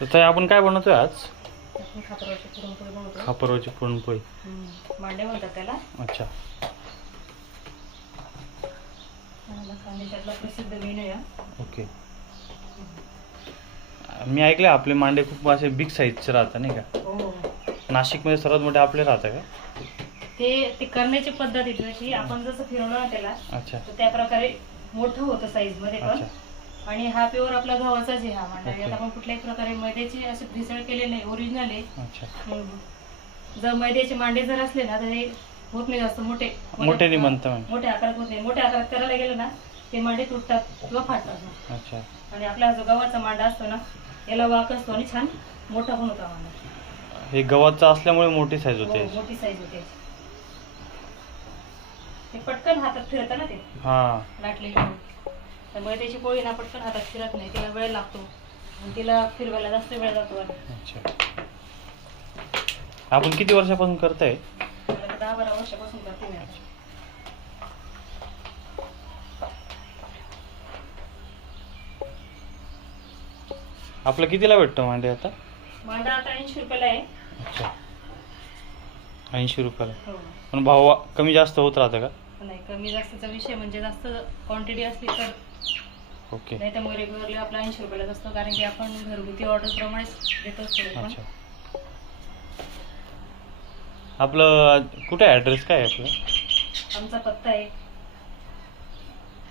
तर ताई आपण काय बनवतोय आज? आपण खापरवाची पुरणपोळी बनवतो. खापरवाची पुरणपोळी. मांडे म्हणतात त्याला. अच्छा. खानदेशातला प्रसिद्ध मेनू आहे. ओके. मी ऐकले आपले मांडे खूप असे बिग साईजचे राहतात नाही का? हो. नाशिकमध्ये सर्वात मोठे आपले राहतात का? ते करण्याची पद्धत आहे तशी. आपण जसं फिरवलं ना त्याला, अच्छा. तर त्या प्रकारे मोठं होतं साईज मध्ये पण. अच्छा. आणि हा प्युअर आपला गव्हाचाच आहे हा मांडा. ओके. यात आपण कुठल्याही प्रकारे मैद्याचे असे भेसळ केले नाही, ओरिजिनल आहे. अच्छा. जर मैद्याचे मांडे जर असले ना तर हे होत नाही जास्त मोठे मोठे म्हणता. मोठ्या आकारात होत नाही. मोठ्या आकारात करायला गेलं ना ते मांडे तुटतात किंवा फाटतात. अच्छा. आणि आपला जो गव्हाचा मांडा असतो ना याला वाक असतो आणि छान मोठा पण होता मांडा. हे गव्हाचं असल्यामुळे मोठी साईज होते. हो, मोठी साईज होते. ते पटकन हातात फिरतं ना ते. हा. लाटलेली त्यामुळे त्याची पोळी ना पटकन हातात फिरत नाही. तिला वेळ लागतो आणि तिला फिरवायला जास्त वेळ जातो. अच्छा. आपण किती वर्षापासून करताय? 10-12 वर्षापासून करते मी. आपलं कितीला भेटतो मांडे आता? मांडा आता 80 रुपयाला आहे. अच्छा. 80 रुपयाला. हो. पण भाव कमी जास्त होत राहतं का? नाही, कमी जास्तचा विषय म्हणजे जास्त क्वांटिटी असली तर. ओके. नाही तर मग रेग्युलरली आपला 80 रुपयालाच असतो, कारण की आपण घरगुती ऑर्डर प्रमाणेच देतो असतो. अच्छा. आपलं कुठे ॲड्रेस काय आहे आपलं? आमचा पत्ता आहे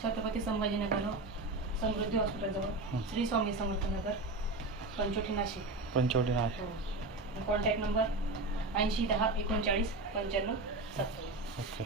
छत्रपती संभाजीनगर, समृद्धी हॉस्पिटलजवळ, श्री स्वामी समर्थ नगर, पंचवटी, नाशिक. पंचवटी नाशिक. हो. Contact number 80 10 39 95 27. ओके.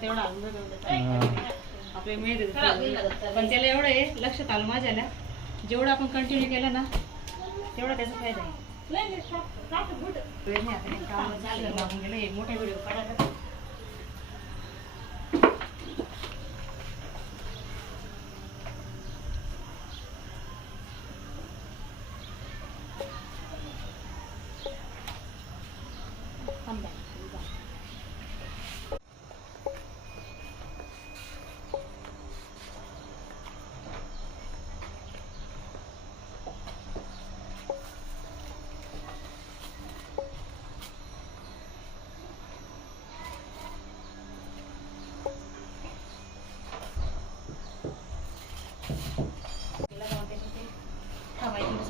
तेवढा आपले मेद पण त्याला एवढं आहे लक्षात आलं माझ्याला, जेवढं आपण कंटिन्यू केलं ना तेवढा त्याचा फायदा आहे. लागून गेलं एक मोठा व्हिडिओ काढायला. थांबायचं.